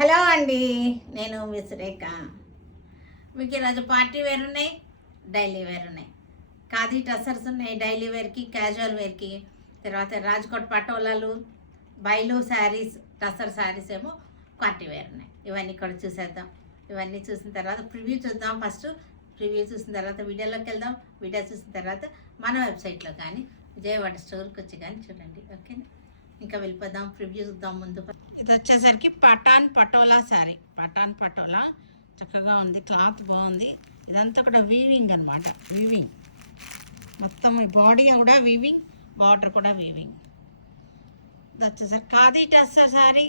Hello అండి, నేను miss రేఖ. మీకు ఈరోజు పార్టీ వేర్ ఉన్నాయి, డైలీ వేర్ ఉన్నాయి. ఖాదీ టసర్స్ ఉన్నాయి డైలీ వేర్కి, క్యాజువల్ వేర్కి. తర్వాత రాజ్కోట్ పటోలాలు, బైలు శారీస్, టసర్ శారీస్ ఏమో పార్టీ వేర్ ఉన్నాయి. ఇవన్నీ కూడా చూసేద్దాం. ఇవన్నీ చూసిన తర్వాత ప్రివ్యూ చూద్దాం. ఫస్ట్ ప్రివ్యూ చూసిన తర్వాత వీడియోలోకి వెళ్దాం. వీడియో చూసిన తర్వాత మన వెబ్సైట్లో కానీ విజయవాడ స్టోర్కి వచ్చి కానీ చూడండి. ఓకేనా? ఇంకా వెళ్ళిపోదాం, ప్రివ్యూ చూద్దాం. ముందు ఇది వచ్చేసరికి పటాన్ పటోలా శారీ. పటాన్ పటోలా చక్కగా ఉంది, క్లాత్ బాగుంది. ఇదంతా కూడా వీవింగ్ అనమాట. వీవింగ్ మొత్తం బాడీ కూడా వీవింగ్, బార్డర్ కూడా వీవింగ్. ఇది వచ్చేసరికి ఖాదీ టస్సర్ శారీ,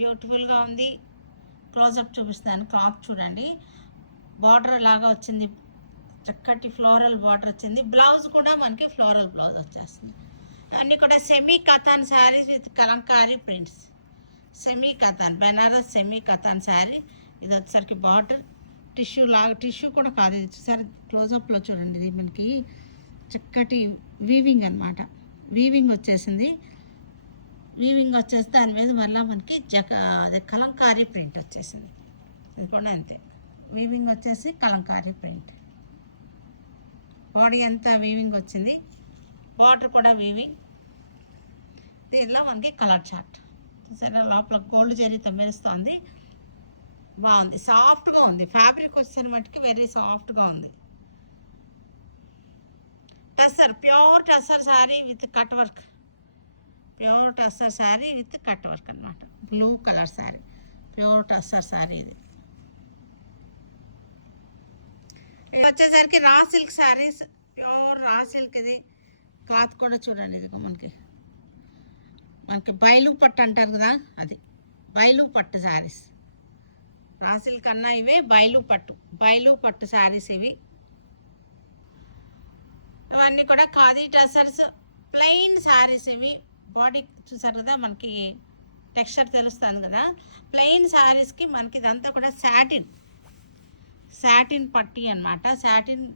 బ్యూటిఫుల్గా ఉంది. క్లోజప్ చూపిస్తాను. క్లాత్ చూడండి, బార్డర్ లాగా వచ్చింది, చక్కటి ఫ్లోరల్ బార్డర్ వచ్చింది. బ్లౌజ్ కూడా మనకి ఫ్లోరల్ బ్లౌజ్ వచ్చేస్తుంది. అన్నీ కూడా semi katan saris with kalamkari prints. Semi katan, Banaras semi katan sari. ఇది వచ్చేసరికి బార్డర్ టిష్యూ లాగా, టిష్యూ కూడా కాదు ఇది. చూసారి క్లోజప్లో చూడండి, ఇది మనకి చక్కటి వీవింగ్ అనమాట. వీవింగ్ వచ్చేసింది. వీవింగ్ వచ్చేసి దాని మీద మళ్ళీ మనకి అదే కలంకారీ ప్రింట్ వచ్చేసింది. ఇది కూడా అంతే, వీవింగ్ వచ్చేసి కలంకారీ ప్రింట్. బాడీ అంతా వీవింగ్ వచ్చింది, బార్డర్ కూడా వీవింగ్. దీనిలో మనకి కలర్ చార్ట్ సరే, లోపల గోల్డ్ జరీతో మెరుస్తుంది. బాగుంది, సాఫ్ట్గా ఉంది. ఫ్యాబ్రిక్ వచ్చేసరి మట్టుకి వెరీ సాఫ్ట్గా ఉంది. Tussar, pure tussar sari with cut work. Pure tussar sari with cut work అనమాట. Blue colour sari, pure tussar sari. ఇది వచ్చేసరికి raw silk saris, pure raw silk. ఇది క్లాత్ కూడా చూడండి, ఇది మనకి బయలు పట్టు అంటారు కదా, అది బయలు పట్టు శారీస్. రాసిల్ కన్నా ఇవే బయలు పట్టు శారీస్ ఇవి. ఇవన్నీ కూడా ఖాదీ టసర్స్ ప్లెయిన్ శారీస్ ఇవి. బాడీ చూసారు కదా, మనకి టెక్స్చర్ తెలుస్తుంది కదా. ప్లెయిన్ శారీస్కి మనకి ఇదంతా కూడా సాటిన్ పట్టీ అనమాట. సాటిన్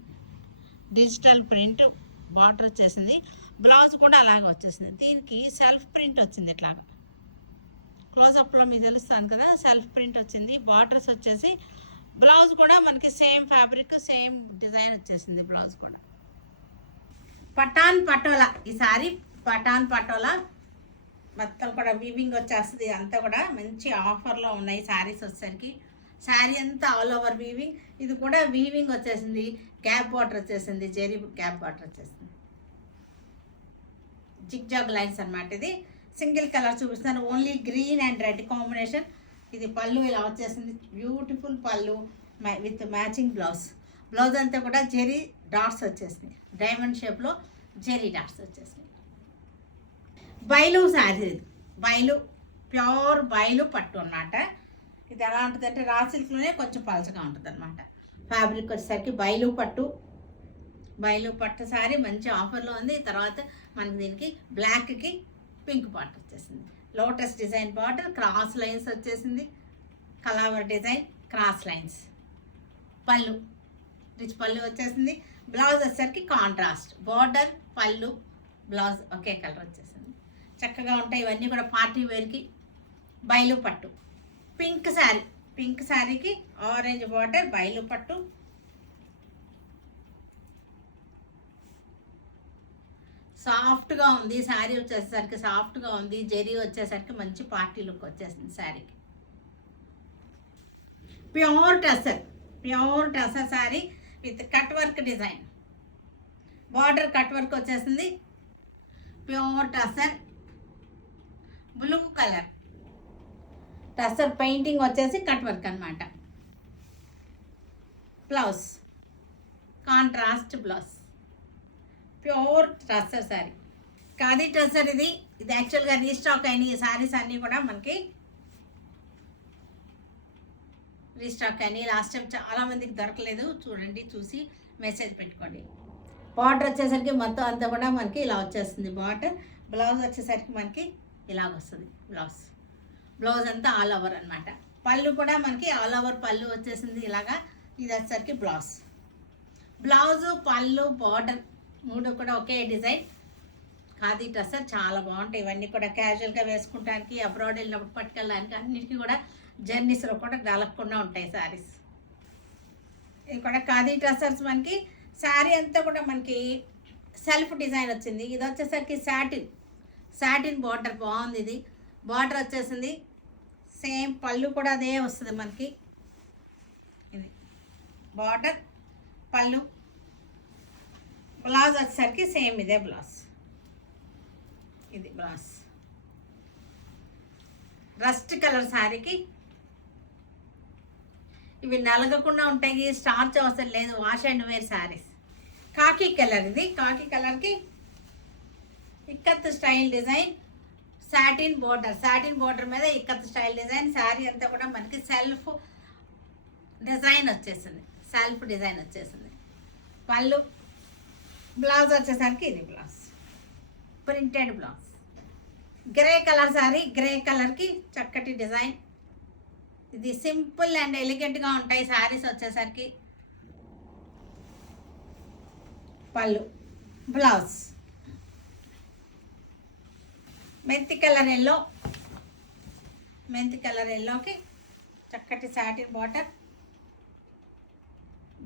డిజిటల్ ప్రింట్ బార్డర్ వచ్చేసింది. బ్లౌజ్ కూడా అలాగే వచ్చేసింది. దీనికి సెల్ఫ్ ప్రింట్ వచ్చింది. ఇట్లాగా క్లోజప్లో మీకు తెలుస్తాను కదా, సెల్ఫ్ ప్రింట్ వచ్చింది. బార్డర్స్ వచ్చేసి బ్లౌజ్ కూడా మనకి సేమ్ ఫ్యాబ్రిక్, సేమ్ డిజైన్ వచ్చేసింది. బ్లౌజ్ కూడా పటాన్ పటోలా. ఈ సారీ పటాన్ పటోలా మొత్తం కూడా వీవింగ్ వచ్చేస్తుంది. అంతా కూడా మంచి ఆఫర్లో ఉన్నాయి శారీస్ వచ్చేసరికి. శారీ అంతా ఆల్ ఓవర్ వీవింగ్. ఇది కూడా వీవింగ్ వచ్చేసింది, గ్యాప్ బార్డర్ వచ్చేసింది, జెరీ గ్యాప్ బార్డర్ వచ్చేసింది, జిగ్జాగ్ లైన్స్ అనమాట. ఇది సింగిల్ కలర్ చూపిస్తాను, only green and red combination. ఇది పళ్ళు ఇలా వచ్చేసింది, బ్యూటిఫుల్ పళ్ళు విత్ మ్యాచింగ్ బ్లౌజ్. బ్లౌజ్ అంతా కూడా జెరీ డాట్స్ వచ్చేసింది, డైమండ్ షేప్లో జెరీ డాట్స్ వచ్చేసింది. బయలు శారీ, ఇది బయలు, ప్యూర్ బయలు పట్టు అన్నమాట. ఇది ఎలా ఉంటుందంటే రా సిల్క్లోనే కొంచెం పలచగా ఉంటుంది అనమాట. ఫ్యాబ్రిక్ వచ్చేసరికి బయలు పట్టు శారీ మంచి ఆఫర్లో ఉంది. తర్వాత మనకి దీనికి బ్లాక్కి పింక్ బార్డర్ వచ్చేసింది, lotus design border, cross lines వచ్చేసింది, కలావర్ డిజైన్, క్రాస్ లైన్స్. పళ్ళు రిచ్ పళ్ళు వచ్చేసింది. బ్లౌజ్ వచ్చేసరికి కాంట్రాస్ట్, బార్డర్ పళ్ళు బ్లౌజ్ ఒకే కలర్ వచ్చేసింది. చక్కగా ఉంటాయి ఇవన్నీ కూడా పార్టీ వేర్కి. బయలు పట్టు పింక్ శారీకి ఆరెంజ్ బార్డర్, బయలు పట్టు. సాఫ్ట్గా ఉంది శారీ వచ్చేసరికి, సాఫ్ట్గా ఉంది. జెరీ వచ్చేసరికి మంచి పార్టీ లుక్ వచ్చేసింది శారీకి. Pure tussar sari with cut work design, border cut work వచ్చేసింది. Pure tussar blue colour, tussar painting వచ్చేసి కట్ వర్క్ అనమాట. Blouse contrast blouse, pure tussar sari. Khadi tussar ఇది యాక్చువల్గా రీస్టాక్ అయినాయి. ఈ శారీస్ అన్నీ కూడా మనకి రీస్టాక్ అయినాయి. లాస్ట్ టైం చాలామందికి దొరకలేదు. చూడండి, చూసి మెసేజ్ పెట్టుకోండి. బార్డర్ వచ్చేసరికి మొత్తం అంతా కూడా మనకి ఇలా వచ్చేస్తుంది బార్డర్. బ్లౌజ్ వచ్చేసరికి మనకి ఇలాగ వస్తుంది. బ్లౌజ్ అంతా ఆల్ ఓవర్ అనమాట. పళ్ళు కూడా మనకి ఆల్ ఓవర్ పళ్ళు వచ్చేసింది ఇలాగా. ఇది వచ్చేసరికి బ్లౌజు పళ్ళు బార్డర్ మూడు కూడా ఒకే డిజైన్. ఖాదీ టసర్ చాలా బాగుంటాయి. ఇవన్నీ కూడా క్యాజువల్గా వేసుకుంటానికి, అబ్రాడ్ వెళ్ళినప్పుడు పట్టుకెళ్ళడానికి అన్నిటికీ కూడా జర్నీస్లో కూడా నలగకుండా ఉంటాయి శారీస్. ఇది కూడా ఖాదీ టసర్స్. మనకి శారీ అంతా కూడా మనకి సెల్ఫ్ డిజైన్ వచ్చింది. ఇది వచ్చేసరికి సాటిన్ బార్డర్ బాగుంది. ఇది బార్డర్ వచ్చేసింది. సేమ్ పళ్ళు కూడా అదే వస్తుంది మనకి. ఇది బార్డర్, పళ్ళు, బ్లౌజ్ వచ్చేసరికి సేమ్ ఇదే బ్లౌజ్. ఇది బ్లౌజ్. రస్ట్ కలర్ శారీకి ఇవి నలగకుండా ఉంటాయి, స్టార్చ్ అవసరం లేదు. Wash and wear saris. Khaki colour. ఇది కాకి కలర్కి ikat style design, satin border మీద ఇక్కత్ స్టైల్ డిజైన్. శారీ అంతా కూడా మనకి సెల్ఫ్ డిజైన్ వచ్చేసింది. పళ్ళు, బ్లౌజ్ వచ్చేసరికి ఇది blouse, printed blouse. Grey colour sari, grey కలర్కి చక్కటి డిజైన్. ఇది సింపుల్ అండ్ ఎలిగెంట్గా ఉంటాయి శారీస్ వచ్చేసరికి. పళ్ళు, బ్లౌజ్. మెంతి కలర్ ఎల్లోకి చక్కటి సాటిన్ బార్డర్.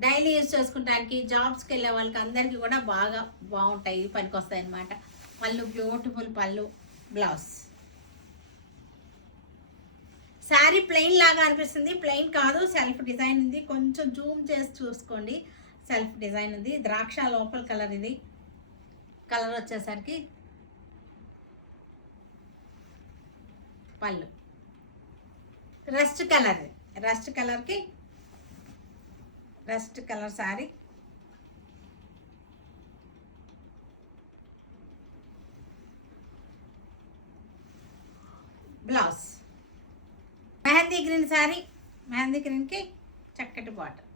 డైలీ యూజ్ చేసుకుంటానికి, జాబ్స్కి వెళ్ళే వాళ్ళకి అందరికీ కూడా బాగుంటాయి, పనికొస్తాయి అన్నమాట. పళ్ళు, బ్యూటిఫుల్ పళ్ళు, బ్లౌజ్. శారీ ప్లెయిన్ లాగా అనిపిస్తుంది, ప్లెయిన్ కాదు, సెల్ఫ్ డిజైన్ ఉంది. కొంచెం జూమ్ చేసి చూసుకోండి, సెల్ఫ్ డిజైన్ ఉంది. ద్రాక్ష లోపల కలర్. ఇది కలర్ వచ్చేసరికి pallu. Rust colour sari. Blouse. Mehndi green sari, mehndi గ్రీన్కి చక్కటి బార్డర్.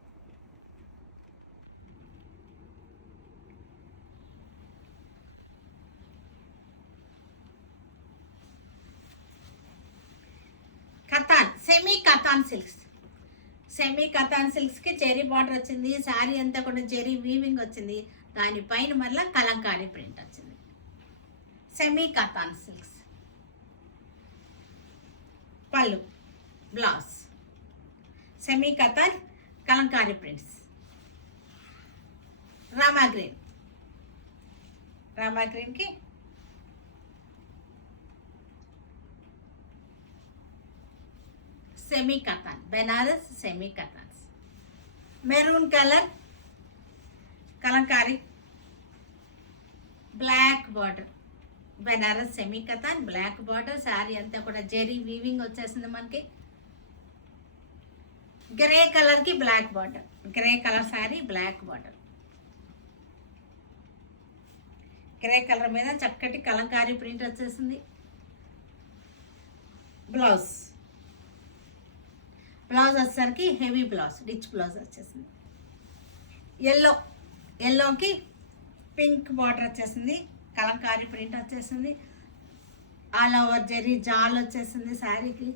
సెమీ కథాన్ సిల్క్స్కి చెరీ బార్డర్ వచ్చింది. శారీ అంతా కూడా చెరీ వీవింగ్ వచ్చింది. దానిపైన మళ్ళీ కలంకారీ ప్రింట్ వచ్చింది. Semi katan silks. Pallu, blouse. Semi katan kalamkari prints. Rama గ్రీన్కి semi katan, Banaras semi katans. Maroon colour kalamkari, black border. Banaras semi katan, black border. Sari అంతా కూడా జెరీ వీవింగ్ వచ్చేసింది మనకి. గ్రే కలర్కి black border. Grey colour sari, black border. Grey colour మీద చక్కటి కలంకారీ ప్రింట్ వచ్చేసింది. బ్లౌజ్ వచ్చేసరికి హెవీ బ్లౌజ్, రిచ్ బ్లౌజ్ వచ్చేసింది. ఎల్లోకి పింక్ బార్డర్ వచ్చేసింది. కలంకారీ ప్రింట్ వచ్చేసింది. ఆల్ ఓవర్ జెరీ జాల్ వచ్చేసింది శారీకి.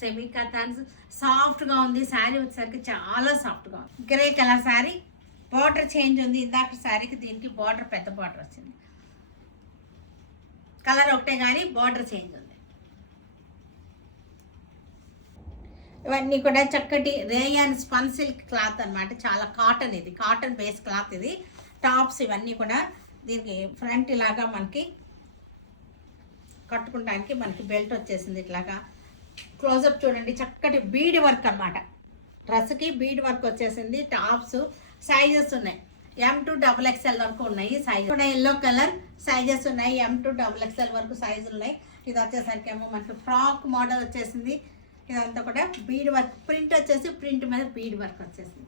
సెమీ కథాన్స్. సాఫ్ట్గా ఉంది శారీ వచ్చేసరికి, చాలా సాఫ్ట్గా ఉంది. Grey colour sari. Border change ఉంది. ఇందాక శారీకి దీనికి బార్డర్ పెద్ద బార్డర్ వచ్చింది. కలర్ ఒకటే కానీ బార్డర్ చేంజ్ ఉంది. ఇవన్నీ కూడా చక్కటి రేయాన్ స్పన్ సిల్క్ క్లాత్ అనమాట. చాలా కాటన్. ఇది కాటన్ బేస్ క్లాత్. ఇది టాప్స్ ఇవన్నీ కూడా. దీనికి ఫ్రంట్ ఇలాగా మనకి కట్టుకోవడానికి మనకి బెల్ట్ వచ్చేసింది. ఇట్లాగా క్లోజప్ చూడండి, చక్కటి బీడ్ వర్క్ అనమాట. డ్రెస్కి బీడ్ వర్క్ వచ్చేసింది. టాప్స్ సైజెస్ ఉన్నాయి, M to XXL వరకు ఉన్నాయి. సైజ్ కూడా ఎల్లో కలర్ సైజెస్ ఉన్నాయి. M to XXL వరకు సైజులు ఉన్నాయి. ఇది వచ్చేసరికి ఏమో మనకి ఫ్రాక్ మోడల్ వచ్చేసింది. ఇదంతా కూడా బీడ్ వర్క్. ప్రింట్ వచ్చేసి ప్రింట్ మీద బీడ్ వర్క్ వచ్చేసింది.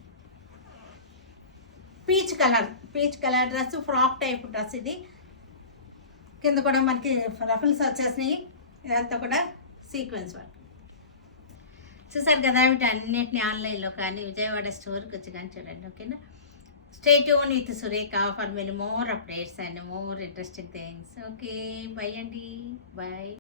Peach colour dress, frock type dress. ఇది కింద కూడా మనకి రఫుల్స్ వచ్చేసినాయి. ఇదంతా కూడా సీక్వెన్స్ వర్క్. చూసారు కదా, వీటన్నిటిని ఆన్లైన్లో కానీ విజయవాడ స్టోర్కి వచ్చి కానీ చూడండి. ఓకేనా? Stay tuned with Sureka for many more updates and more interesting things. Okay, bye Andy. Bye.